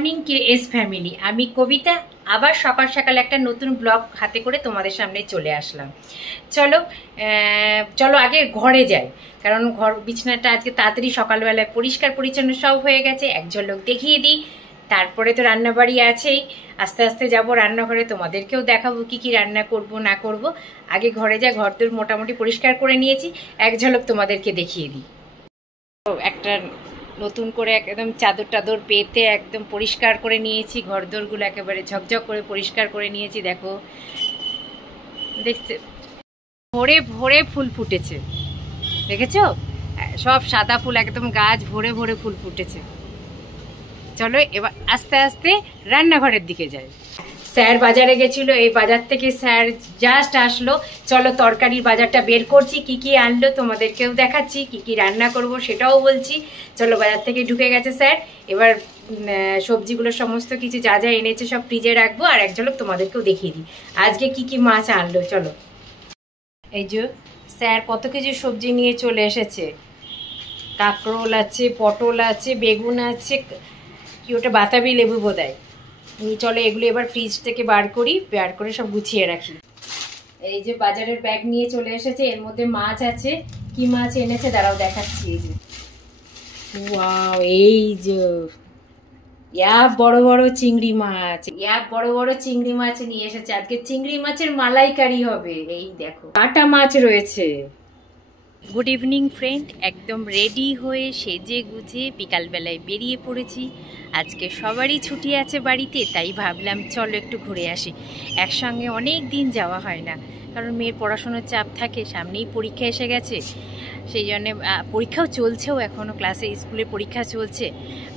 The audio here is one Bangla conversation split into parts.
মর্নিং কে এস ফ্যামিলি, আমি কবিতা আবার সকাল সকাল একটা নতুন ব্লগ হাতে করে তোমাদের সামনে চলে আসলাম। চলো চলো আগে ঘরে যাই, কারণ ঘর বিছানাটা আজকে তাড়াতাড়ি সকালবেলায় পরিষ্কার পরিচ্ছন্ন সব হয়ে গেছে। এক ঝলক দেখিয়ে দিই, তারপরে তো রান্নাবাড়ি আছেই। আস্তে আস্তে যাবো রান্নাঘরে, তোমাদেরকেও দেখাবো কি কি রান্না করব না করব। আগে ঘরে যা, ঘর দূর মোটামুটি পরিষ্কার করে নিয়েছি, এক ঝলক তোমাদেরকে দেখিয়ে দিই। একটা নতুন করে একদম চাদর টাদর পেতে একদম পরিষ্কার করে নিয়েছি, ঘরদোরগুলো একেবারে ঝকঝক করে পরিষ্কার করে নিয়েছি। দেখো দেখতে ভরে ভরে ফুল ফুটেছে, দেখেছো? সব সাদা ফুল, একদম গাছ ভরে ভরে ফুল ফুটেছে। চলো এবার আস্তে আস্তে রান্নাঘরের দিকে যাই। স্যার বাজারে গেছিল, এই বাজার থেকে স্যার জাস্ট আসলো। চলো তরকারির বাজারটা বের করছি, কি কি আনলো তোমাদেরকেও দেখাচ্ছি, কি কি রান্না করব সেটাও বলছি। চলো বাজার থেকে ঢুকে গেছে স্যার, এবার সবজিগুলো সমস্ত কিছু যা যা এনেছে সব ফ্রিজে রাখবো, আর এক ঝলক তোমাদেরকেও দেখিয়ে দিই আজকে কি কি মাছ আনলো। চলো, এই যে স্যার কত কিছু সবজি নিয়ে চলে এসেছে। কাঁকরোল আছে, পটল আছে, বেগুন আছে, কি ওটা বাতাবি লেবু বোধহয়। চলো এগুলো এবার ফ্রিজ থেকে বার করি, বার করে সব গুছিয়ে রাখি। এই যে বাজারের ব্যাগ নিয়ে চলে এসেছে, এর মধ্যে মাছ আছে। কি মাছ এনেছে দাঁড়াও দেখাচ্ছি। এই যে ওয়াও, এই যে বড় বড় চিংড়ি মাছ, বড় বড় চিংড়ি মাছ নিয়ে এসেছে। আজকে চিংড়ি মাছের মালাইকারি হবে। এই দেখো কাটা মাছ রয়েছে। গুড ইভিনিং ফ্রেন্ড, একদম রেডি হয়ে সেজে গুজে বিকালবেলায় বেরিয়ে পড়েছি। আজকে সবারই ছুটি আছে বাড়িতে, তাই ভাবলাম চলো একটু ঘুরে আসি। একসঙ্গে অনেক দিন যাওয়া হয় না, কারণ মেয়ের পড়াশোনার চাপ থাকে, সামনেই পরীক্ষা এসে গেছে। সেই জন্যে পরীক্ষাও চলছেও, এখনও ক্লাসে স্কুলে পরীক্ষা চলছে।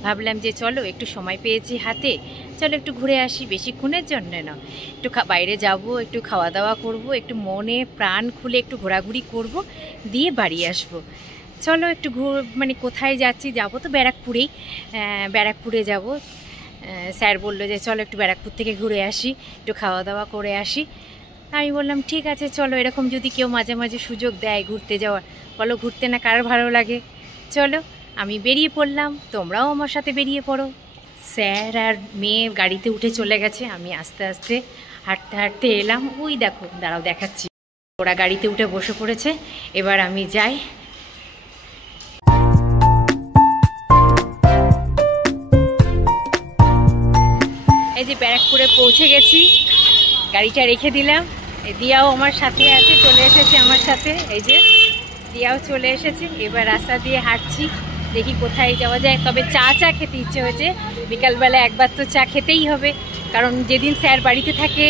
ভাবলাম যে চলো একটু সময় পেয়েছি হাতে, চলো একটু ঘুরে আসি, বেশিক্ষণের জন্য না, একটু বাইরে যাব, একটু খাওয়া দাওয়া করব, একটু মনে প্রাণ খুলে একটু ঘোরাঘুরি করব, দিয়ে বাড়ি আসবো। চলো একটু মানে কোথায় যাচ্ছি, যাবো তো ব্যারাকপুরেই, ব্যারাকপুরে যাব। স্যার বললো যে চলো একটু ব্যারাকপুর থেকে ঘুরে আসি, একটু খাওয়া দাওয়া করে আসি। আমি বললাম ঠিক আছে চলো, এরকম যদি কেউ মাঝে মাঝে সুযোগ দেয় ঘুরতে যাওয়ার, বলো ঘুরতে না কার ভালো লাগে। চলো আমি বেরিয়ে পড়লাম, তোমরাও আমার সাথে বেরিয়ে পড়ো। স্যার আর মেয়ে গাড়িতে উঠে চলে গেছে, আমি আস্তে আস্তে হাঁটতে হাঁটতে এলাম। ওই দেখো, দাঁড়াও দেখাচ্ছি, ওরা গাড়িতে উঠে বসে পড়েছে। এবার আমি যাই। এই যে ব্যারাকপুরে পৌঁছে গেছি, গাড়িটা রেখে দিলাম। দিয়াও আমার সাথে আছে, চলে এসেছে আমার সাথে। এই যে দিয়াও চলে এসেছে। এবার রাস্তা দিয়ে হাঁটছি, দেখি কোথায় যাওয়া যায়। তবে চা খেতে ইচ্ছে হয়েছে, বিকালবেলা একবার তো চা খেতেই হবে, কারণ যেদিন স্যার বাড়িতে থাকে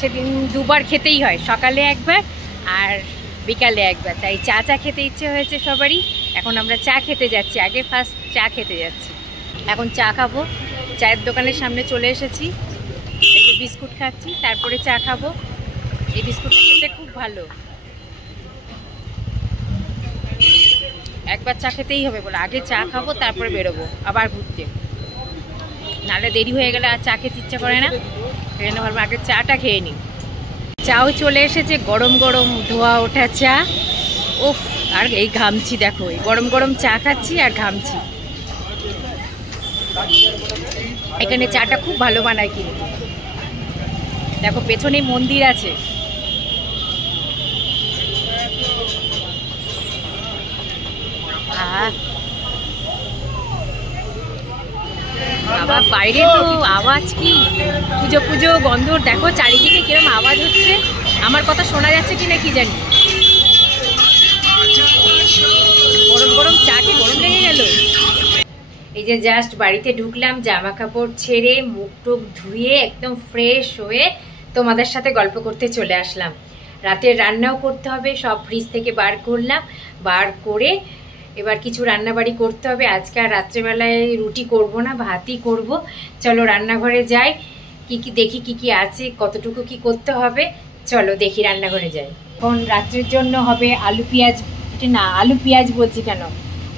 সেদিন দুবার খেতেই হয়, সকালে একবার আর বিকালে একবার। তাই চা খেতে ইচ্ছে হয়েছে সবারই। এখন আমরা চা খেতে যাচ্ছি, আগে ফার্স্ট চা খেতে যাচ্ছি, এখন চা খাবো। চায়ের দোকানের সামনে চলে এসেছি, এই যে বিস্কুট খাচ্ছি, তারপরে চা খাবো। এই বিস্কুটটা খেতে খুব ভালো, একবার চা খেতেই হবে বলে আগে চা খাবো, তারপরে বেরোবো আবার ঘুরতে, নাহলে দেরি হয়ে গেলে আর চা খেতে ইচ্ছা করে না। সেই জন্য ভাবলাম আগে চাটা খেয়ে নিই। চাও চলে এসেছে, গরম গরম ধোয়া ওঠা চা। ওফ, আর এই ঘামছি, দেখো এই গরম গরম চা খাচ্ছি আর ঘামছি। এখানে চাটা খুব ভালো বানায় কিন্তু, দেখো পেছনে মন্দির আছে। বাবা বাইরে তো আওয়াজ, কি পুজো পুজো গন্ধ, দেখো চারিদিকে কিরম আওয়াজ হচ্ছে। আমার কথা শোনা যাচ্ছে কিনা কি জানি। গরম গরম চা কি গরম লেগে গেল। এই যে জাস্ট বাড়িতে ঢুকলাম, জামা কাপড় ছেড়ে মুখ টুক ধুয়ে একদম ফ্রেশ হয়ে তোমাদের সাথে গল্প করতে চলে আসলাম। রাতের রান্নাও করতে হবে, সব ফ্রিজ থেকে বার করলাম, বার করে এবার কিছু রান্নাবাড়ি করতে হবে। আজকে আর রাত্রেবেলায় রুটি করব না, ভাতই করব। চলো রান্নাঘরে যাই, কি কি দেখি, কি কি আছে, কতটুকু কি করতে হবে। চলো দেখি, রান্নাঘরে যাই। এখন রাত্রের জন্য হবে আলু পেঁয়াজ, এটা না আলু পেঁয়াজ বলছি কেন,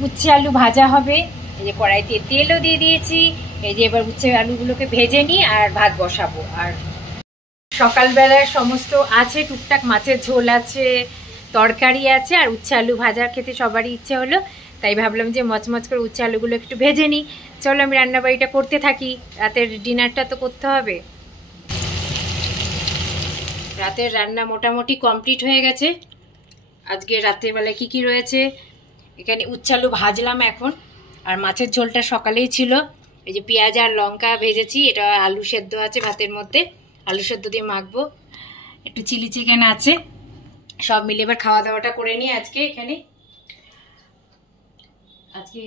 উচ্ছে আলু ভাজা হবে। এই যে কড়াইতে তেলও দিয়ে দিয়েছি। এই যে এবার উচ্ছে আলুগুলোকে ভেজে নিই আর ভাত বসাবো। আর সকালবেলার সমস্ত আছে, টুকটাক মাছের ঝোল আছে, তরকারি আছে, আর উচ্ছে আলু ভাজা খেতে সবারই ইচ্ছে হলো, তাই ভাবলাম যে মচমচ করে উচ্ছে আলুগুলো একটু ভেজে নিই। চলো আমি রান্নাবাড়িটা করতে থাকি, রাতের ডিনারটা তো করতে হবে। রাতের রান্না মোটামুটি কমপ্লিট হয়ে গেছে। আজকে রাতের বেলায় কি কি রয়েছে, এখানে উচ্ছে আলু ভাজলাম এখন, আর মাছের ঝোলটা সকালেই ছিল। এই যে পেঁয়াজ আর লঙ্কা ভেজেছি, এটা আলু সেদ্ধ আছে ভাতের মধ্যে, আলু সেদ্ধ দিয়ে মাখবো। একটু চিলি চিকেন আছে, সব মিলে এবার খাওয়া দাওয়াটা করে নিই আজকে এখানে। আজকে